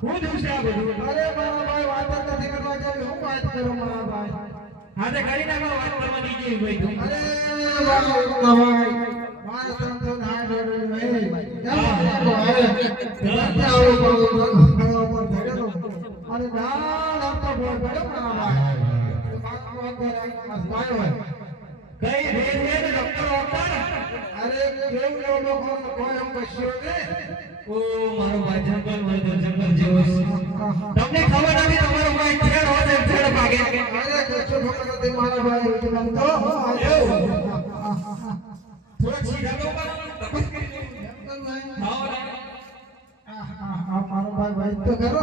હું દિવસે આ બધું અરે મારા ભાઈ વાત જ નથી કરવા જેવી હું વાત કરું મારા ભાઈ આજે કરી નાખો વાત કરવા દીજે ભાઈ તું અરે મારા ભાઈ મારા સંતો ના જોડે ભાઈ કેમ આવો આવે કેમ આવો પર ધડેલો અને દાન આપતો બોલ પડે મારા ભાઈ કઈ રેલ ને ડોક્ટર ઓપર અરે કેમ લોકો કોઈ એમ કશ્યો ને ઓ મારો ભાઈ જંગલ જેવો તમને ખબર નથી તમારો ભાઈ છેડ હોતે છેડ ભાગે અરે કશું ખબર નથી મારા ભાઈ રૂચમન તો એવું થોડા સીધા તો મારો ભાઈ તો કરો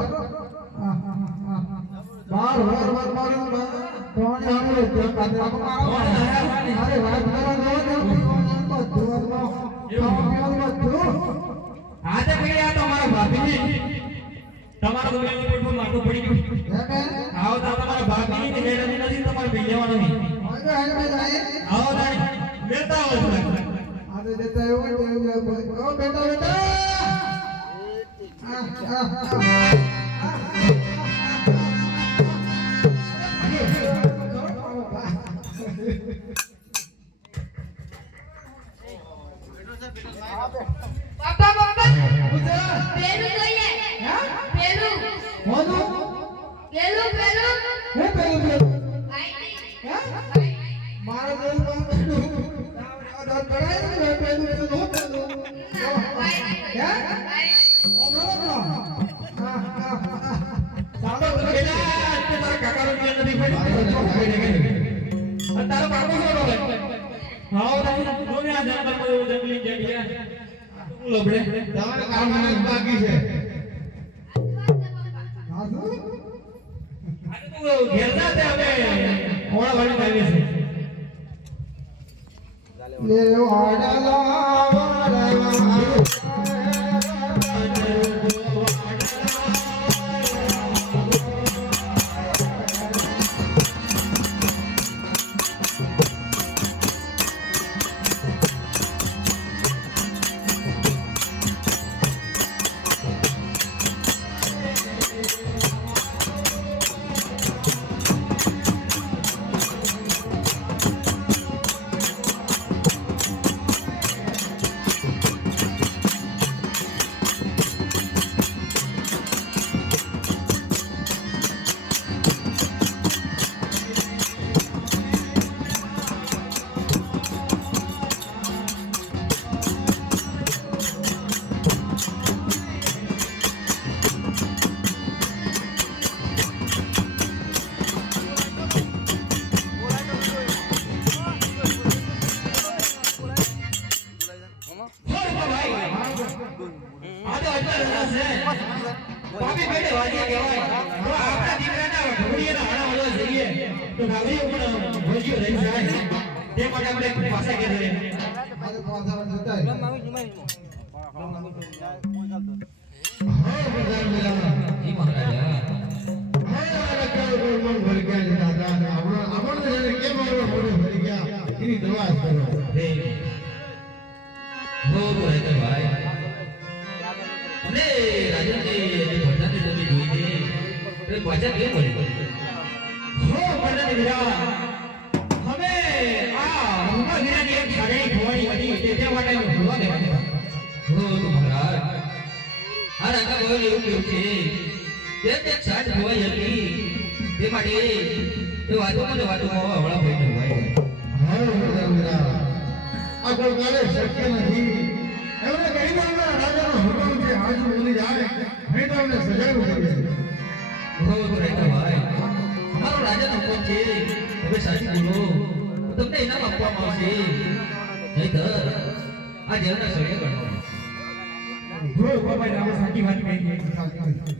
બાર વાર મારો કોણ આવે તો કાદરા કો મારો અરે વાત કરો દો આજે ભાઈ આ તો મારા ભાભી તમારા દુનિયાનું પેટમાં માટું પડી ગયું આવો તો તમારા ભાભી ની હેડની નથી તમારે ભઈ લેવાનું નહીં આવો તારી બેટા આવો આજે દેતા એવું ઓ બેટા બેટા પાપા પાપા પેલું જોઈએ પેલું મોનું પેલું પેલું હે પેલું મારા દેશ માં પેલું દાદ કરાય ને પેલું નો પેલું હે સાલો બેટા તારા કાકાનો નિયમ નથી પડી તારો બાપુ શું બોલે આવો તારી જોને આ જંગલમાં એવું જંગલી જગ્યા લબડે તમારે કામ બાકી છે આજે તો ઘેર ના તે હવે ઓળા વાળી આવી છે લે ઓડાલા ઓડાલા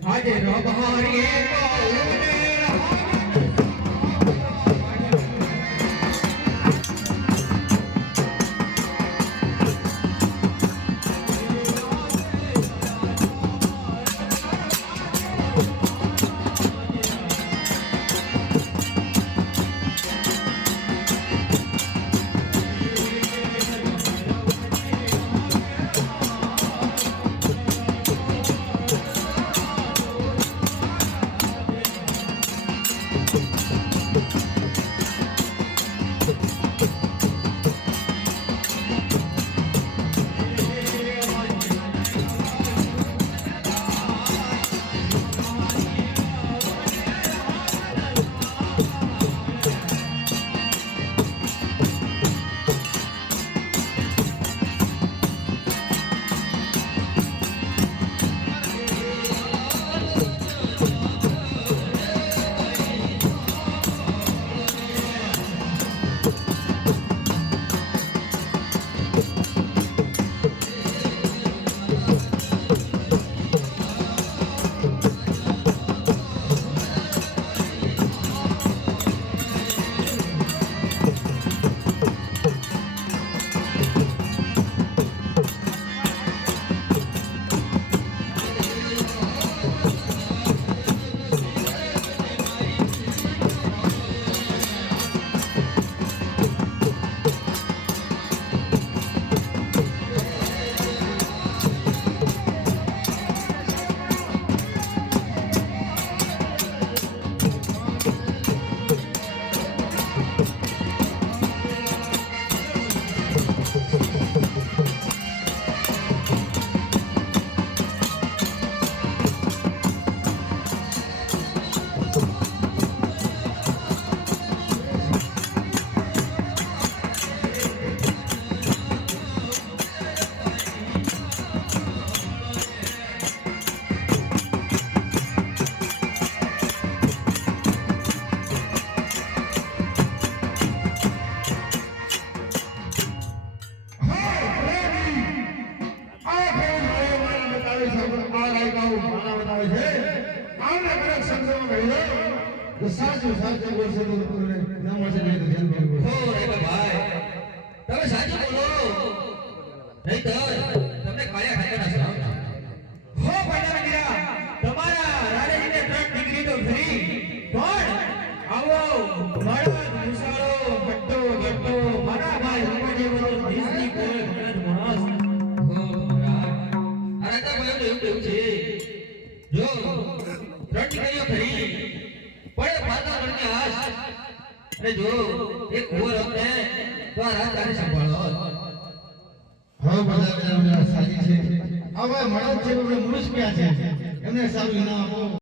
આજે રબહારી તો સાચું બોલશે તો ન મળશે નહીં તો જેમ કેવું હો રે ભાઈ તમે સાચું બોલો નહીં તો તમને કાળિયા ખાતા ના હો ભાઈના મીરા તમારા રાજાજીને 3 ડિગ્રી તો ફ્રી પણ આવો મળદ મુસાળો ગટ્ટો મારા ભાઈ રૂપડી બોલો દેશની કોઈ ગણત માણસ હો મહારાજ અરે તો બોલો એવું છે જો 3 ડિગ્રીઓ ફ્રી પડે પાતા રણની આશ અરે જો એક ઓવર અમને તો આ રાજકારી સંભાળો હવે બધા સાચી છે હવે મળદ છે એમને મુનુસ ક્યાં છે એમને સારું ઇનામ આપો